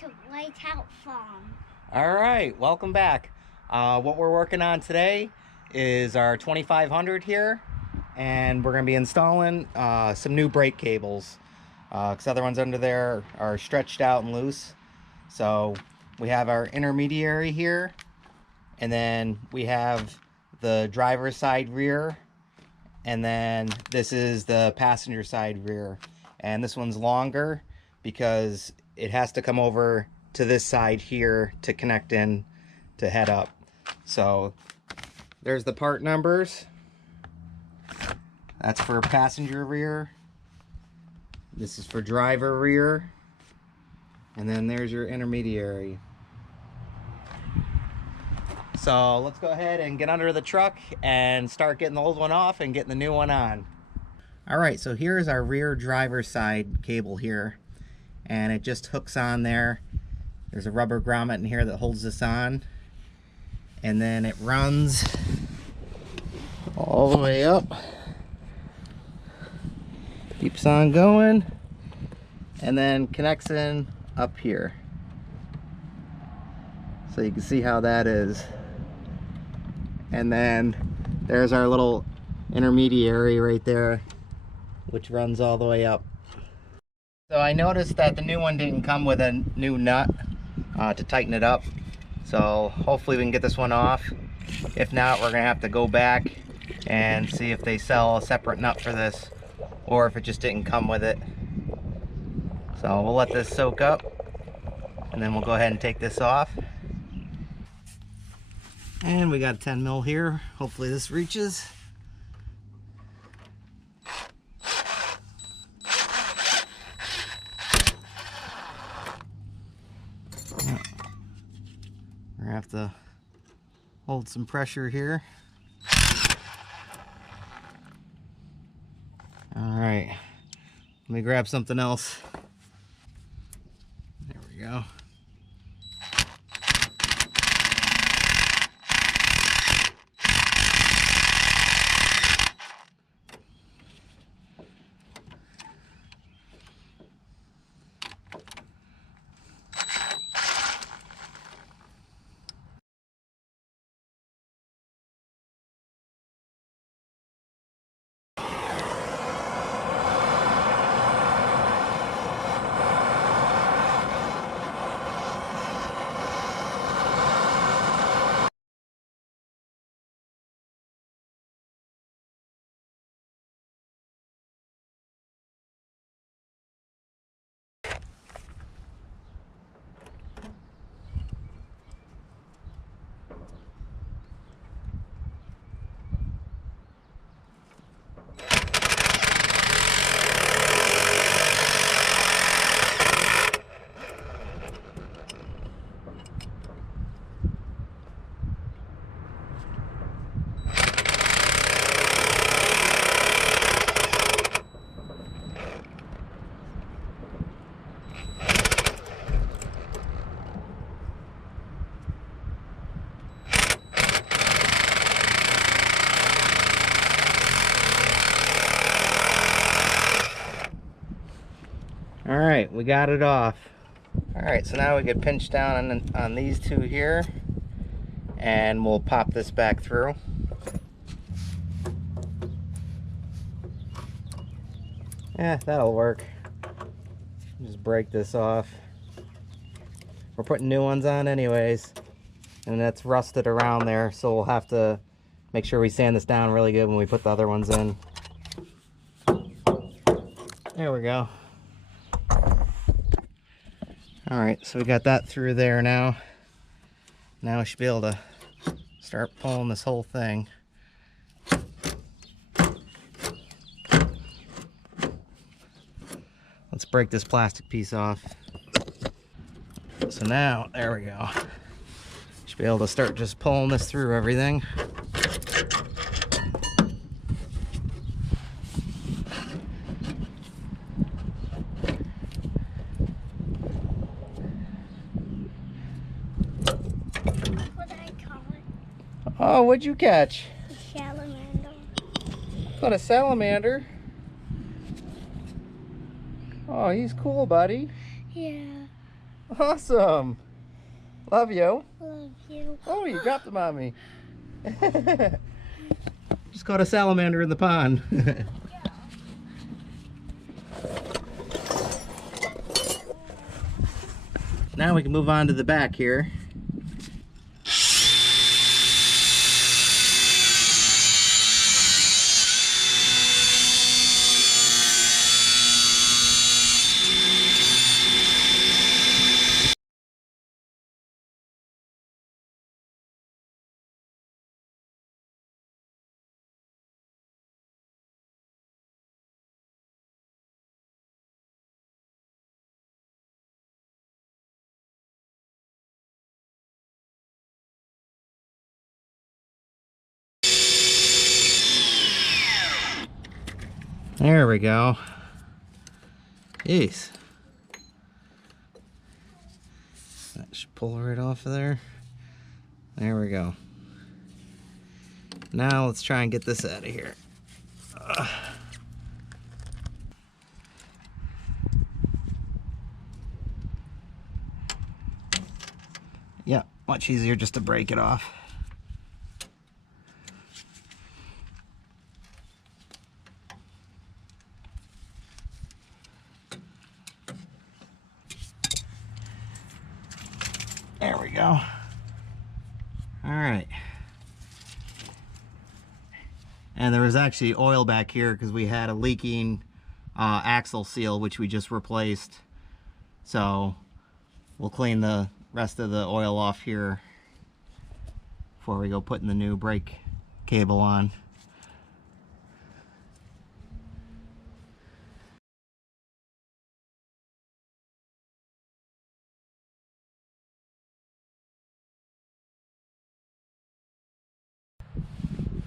to Whiteout Farm. All right, welcome back. What we're working on today is our 2500 here, and we're going to be installing some new brake cables because other ones under there are stretched out and loose. So we have our intermediary here, and then we have the driver's side rear, and then this is the passenger side rear. And this one's longer because it has to come over to this side here to connect in to head up. So there's the part numbers. That's for passenger rear. This is for driver rear. And then there's your intermediary. So let's go ahead and get under the truck and start getting the old one off and getting the new one on. All right, so here's our rear driver's side cable here, and it just hooks on there. There's a rubber grommet in here that holds this on, and then it runs all the way up, keeps on going, and then connects in up here. So you can see how that is. And then there's our little intermediary right there, which runs all the way up. So I noticed that the new one didn't come with a new nut to tighten it up. So hopefully we can get this one off. If not, we're gonna have to go back and see if they sell a separate nut for this, or if it just didn't come with it. So we'll let this soak up, and then we'll go ahead and take this off. And we got a 10 mil here. Hopefully this reaches. We're gonna have to hold some pressure here. All right, let me grab something else. There we go. All right, we got it off. All right, so now we can pinch down on these two here, and we'll pop this back through. Yeah, that'll work. Just break this off. We're putting new ones on anyways, and that's rusted around there, so we'll have to make sure we sand this down really good when we put the other ones in. There we go. All right, so we got that through there now. Now we should be able to start pulling this whole thing. Let's break this plastic piece off. So now, there we go. Should be able to start just pulling this through everything. Oh, what'd you catch? A salamander. What, a salamander? Oh, he's cool, buddy. Yeah. Awesome. Love you. Love you. Oh, you dropped them on me. Just caught a salamander in the pond. Now we can move on to the back here. There we go. Jeez. That should pull right off of there. There we go. Now let's try and get this out of here. Yeah, much easier just to break it off. There we go. All right. And there was actually oil back here because we had a leaking axle seal, which we just replaced. So we'll clean the rest of the oil off here before we go putting the new brake cable on.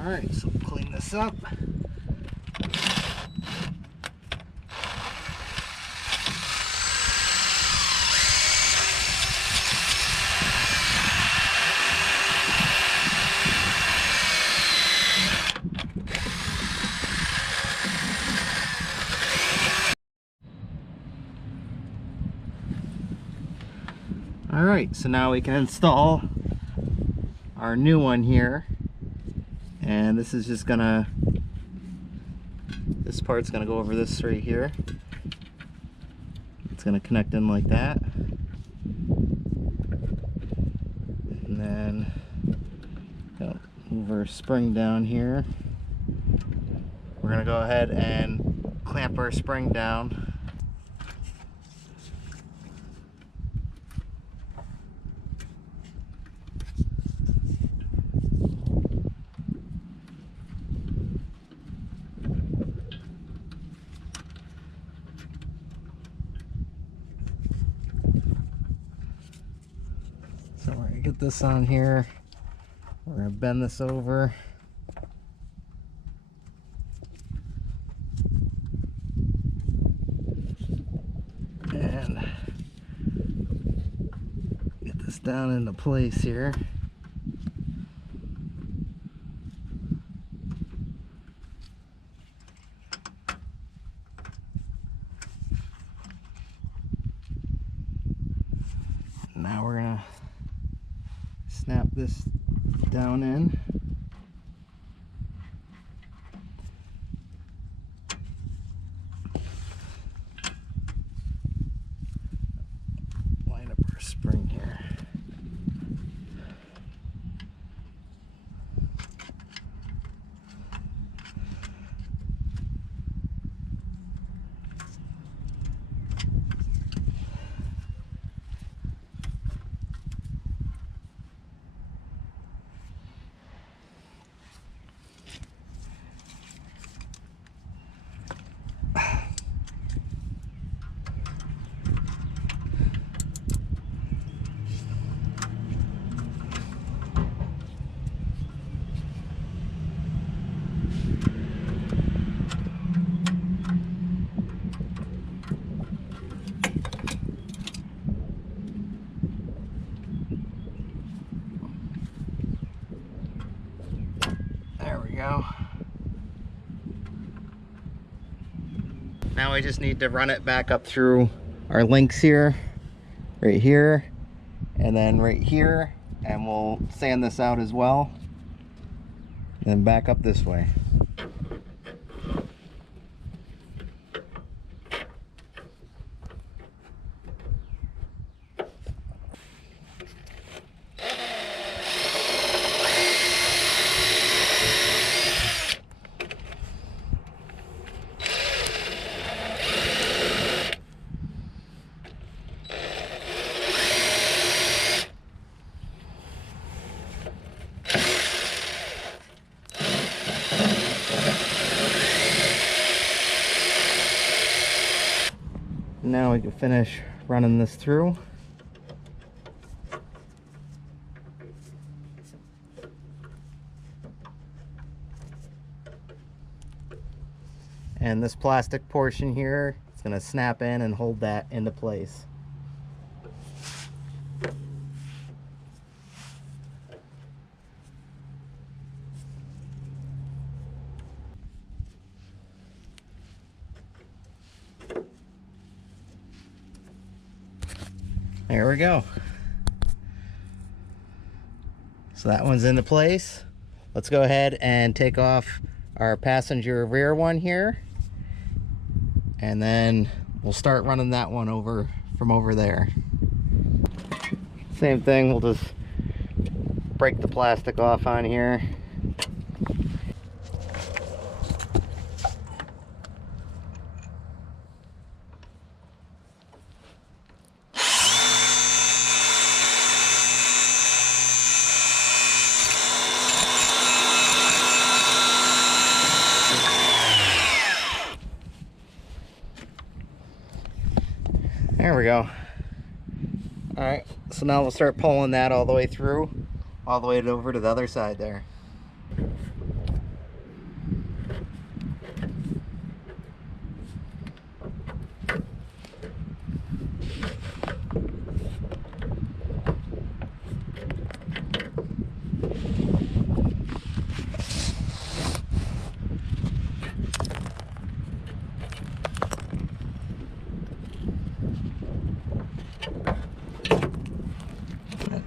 All right, so we'll clean this up. All right, so now we can install our new one here. And this is just gonna, this part's gonna go over this right here. It's gonna connect in like that. And then move our spring down here. We're gonna go ahead and clamp our spring down. So we're gonna get this on here. We're gonna bend this over. And get this down into place here. Now we're gonna snap this down in. Line up our spring here. There we go. Now I just need to run it back up through our links here right here, and then right here, and we'll sand this out as well. And then back up this way. Now we can finish running this through. And this plastic portion here, it's going to snap in and hold that into place. There we go. So that one's into place. Let's go ahead and take off our passenger rear one here, and then we'll start running that one over from over there. Same thing, we'll just break the plastic off on here. There we go. Alright, so now we'll start pulling that all the way through, all the way over to the other side there.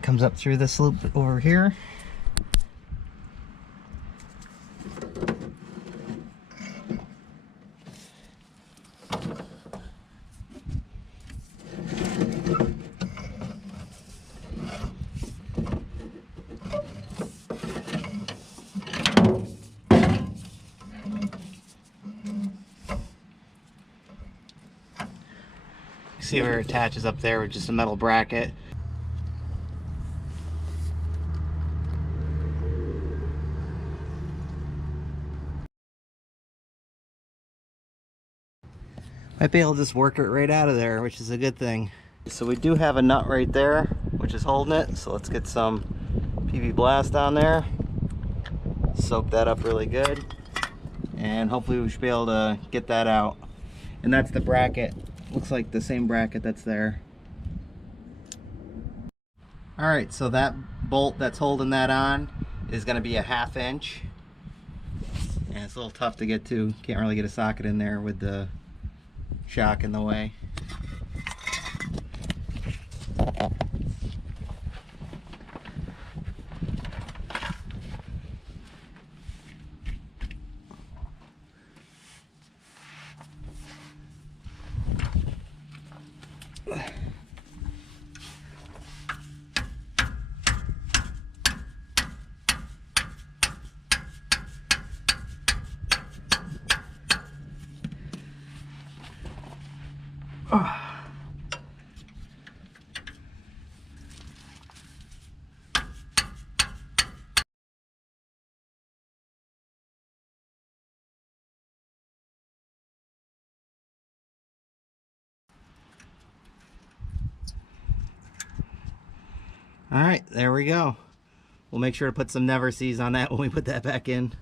Comes up through this loop over here. See where it attaches up there with just a metal bracket. Might be able to just work it right out of there, which is a good thing. So we do have a nut right there, which is holding it. So let's get some PV Blast on there. Soak that up really good. And hopefully we should be able to get that out. And that's the bracket. Looks like the same bracket that's there. Alright, so that bolt that's holding that on is going to be a 1/2 inch. And it's a little tough to get to. Can't really get a socket in there with the shock in the way. Alright, there we go. We'll make sure to put some never sees on that when we put that back in.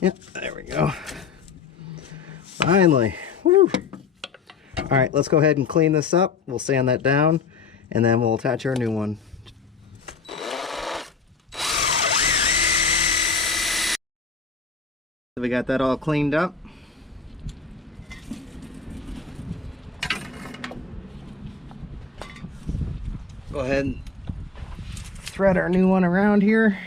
Yep, there we go. Finally. Woo. All right, let's go ahead and clean this up. We'll sand that down, and then we'll attach our new one. So we got that all cleaned up. Go ahead and thread our new one around here.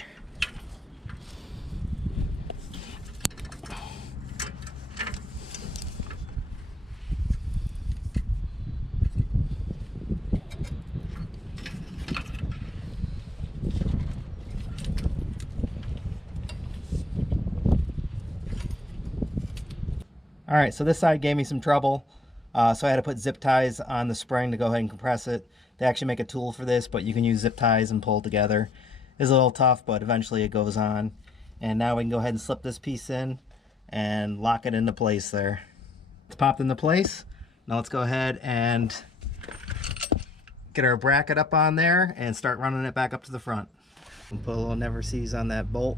All right, so this side gave me some trouble, so I had to put zip ties on the spring to go ahead and compress it. They actually make a tool for this, but you can use zip ties and pull it together. It's a little tough, but eventually it goes on. And now we can go ahead and slip this piece in and lock it into place there. It's popped into place. Now let's go ahead and get our bracket up on there and start running it back up to the front. And put a little never seize on that bolt.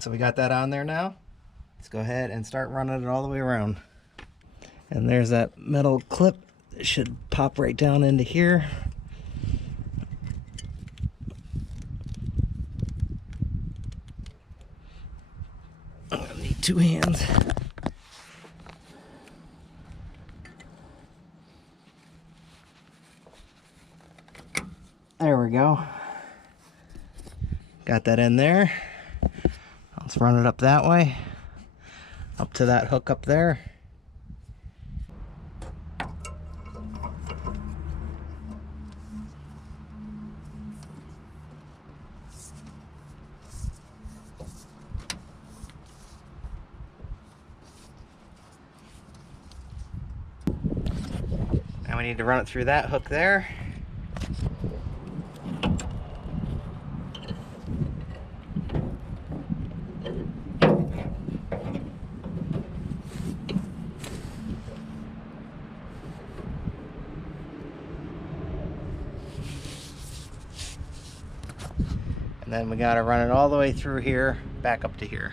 So we got that on there now. Let's go ahead and start running it all the way around. And there's that metal clip. It should pop right down into here. I'm gonna need two hands. There we go. Got that in there. Let's run it up that way, up to that hook up there. Now we need to run it through that hook there. And then we got to run it all the way through here, back up to here.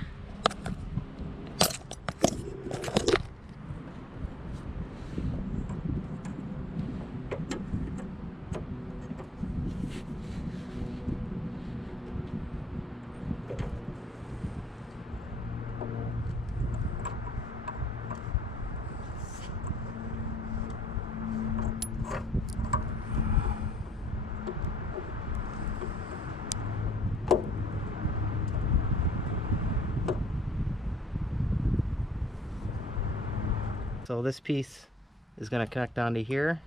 So this piece is going to connect onto here.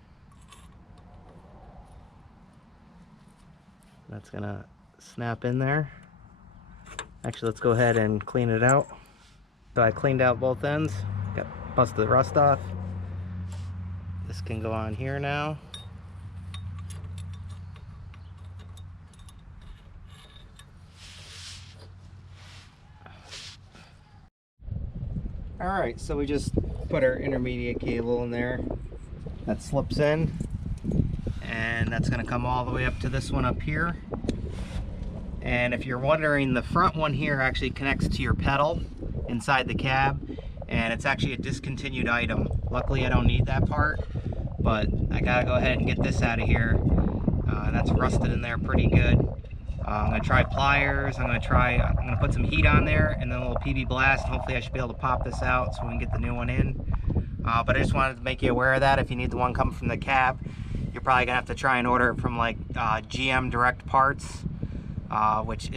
That's going to snap in there. Actually, let's go ahead and clean it out. So I cleaned out both ends, got busted the rust off. This can go on here now. Alright, so we just put our intermediate cable in there. That slips in, and that's going to come all the way up to this one up here. And if you're wondering, the front one here actually connects to your pedal inside the cab, and it's actually a discontinued item. Luckily I don't need that part, but I gotta go ahead and get this out of here. That's rusted in there pretty good. I'm gonna try pliers. I'm gonna put some heat on there and then a little PB blast. Hopefully I should be able to pop this out so we can get the new one in. But I just wanted to make you aware of that. If you need the one coming from the cab, you're probably gonna have to try and order it from like GM Direct Parts, which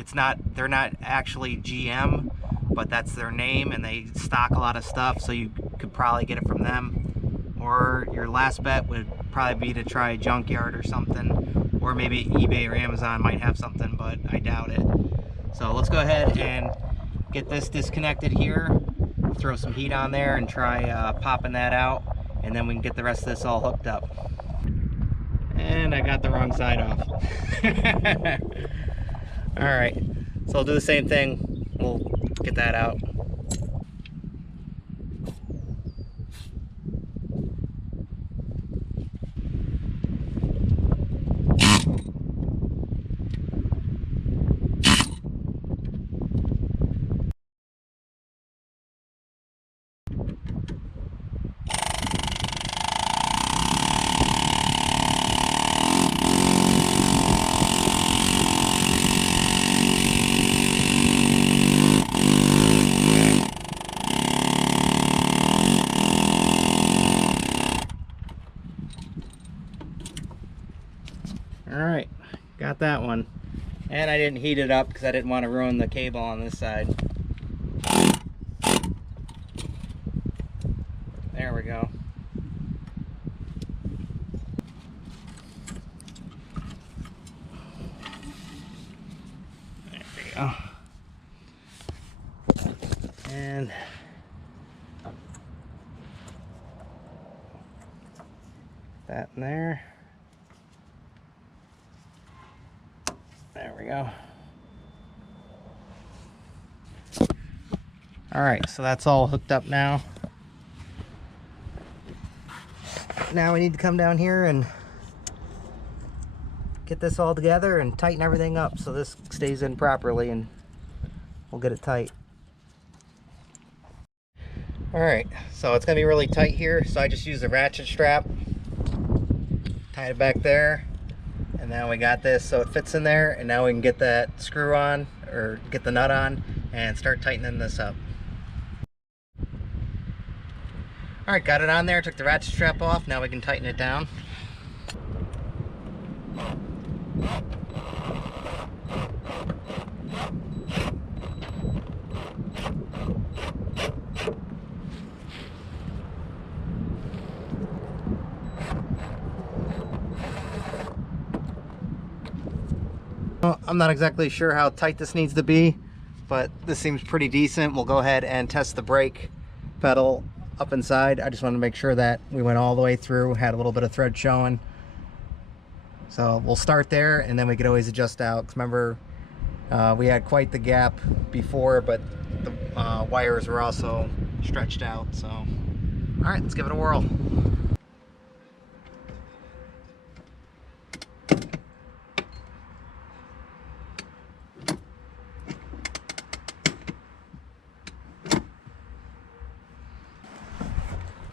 they're not actually GM, but that's their name, and they stock a lot of stuff, so you could probably get it from them. Or your last bet would probably be to try a junkyard or something, or maybe eBay or Amazon might have something, but I doubt it. So let's go ahead and get this disconnected here, throw some heat on there and try popping that out, and then we can get the rest of this all hooked up. And I got the wrong side off. All right, so I'll do the same thing. We'll get that out. All right, got that one. And I didn't heat it up because I didn't want to ruin the cable on this side. There we go. There we go. And that in there. There we go. All right, so that's all hooked up now. Now we need to come down here and get this all together and tighten everything up so this stays in properly, and we'll get it tight. All right, so it's gonna be really tight here, so I just use a ratchet strap, tie it back there, and now we got this so it fits in there, and now we can get that screw on, or get the nut on, and start tightening this up. All right, got it on there, took the ratchet strap off, now we can tighten it down. I'm not exactly sure how tight this needs to be, but this seems pretty decent. We'll go ahead and test the brake pedal up inside. I just wanted to make sure that we went all the way through, had a little bit of thread showing. So we'll start there, and then we could always adjust out. 'Cause remember, we had quite the gap before, but the wires were also stretched out. So, all right, let's give it a whirl.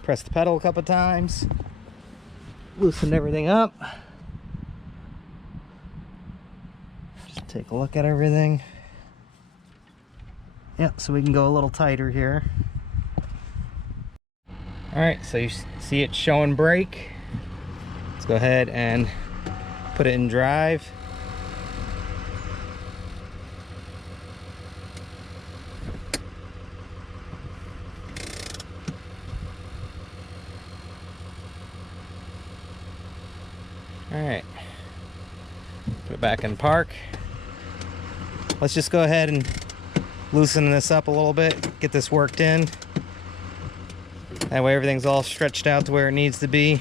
Press the pedal a couple times, loosen everything up. Just take a look at everything. Yep, so we can go a little tighter here. All right, so you see it showing brake. Let's go ahead and put it in drive. All right, put it back in park. Let's just go ahead and loosen this up a little bit, get this worked in. That way everything's all stretched out to where it needs to be.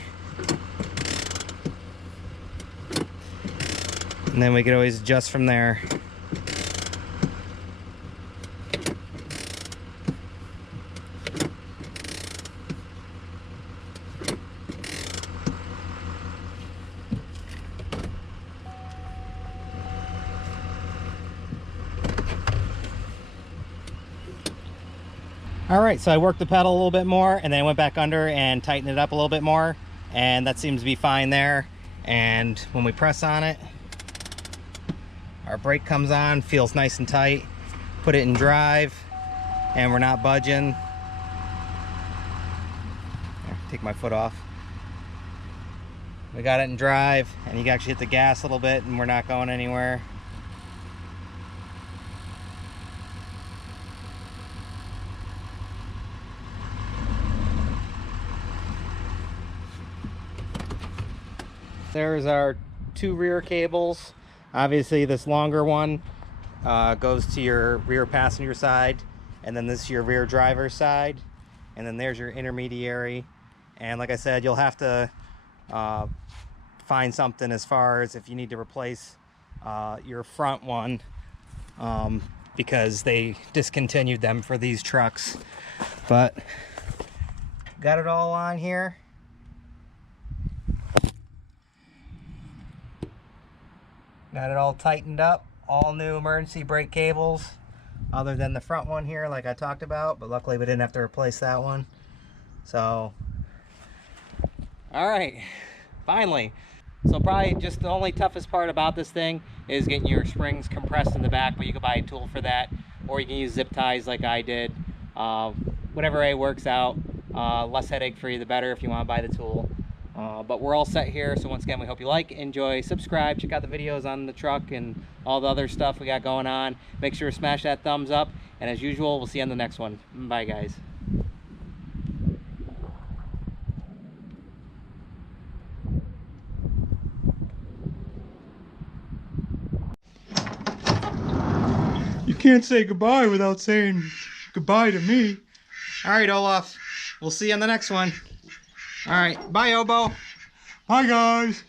And then we can always adjust from there. All right, so I worked the pedal a little bit more, and then I went back under and tightened it up a little bit more, and that seems to be fine there. And when we press on it, our brake comes on, feels nice and tight. Put it in drive, and we're not budging. Take my foot off. We got it in drive, and you can actually hit the gas a little bit, and we're not going anywhere. There's our two rear cables. Obviously this longer one goes to your rear passenger side, and then this is your rear driver's side, and then there's your intermediary. And like I said, you'll have to find something as far as if you need to replace your front one, because they discontinued them for these trucks. But got it all on here. Got it all tightened up. All new emergency brake cables, other than the front one here like I talked about, but luckily we didn't have to replace that one. So all right, finally. So probably just the only toughest part about this thing is getting your springs compressed in the back, but you can buy a tool for that, or you can use zip ties like I did. Whatever way works out. Less headache for you, the better, if you want to buy the tool. But we're all set here. So once again, we hope you like, enjoy, subscribe, check out the videos on the truck and all the other stuff we got going on. Make sure to smash that thumbs up, and as usual, we'll see you on the next one. Bye, guys. You can't say goodbye without saying goodbye to me. All right, Olaf. We'll see you on the next one. All right. Bye, Obo. Bye, guys.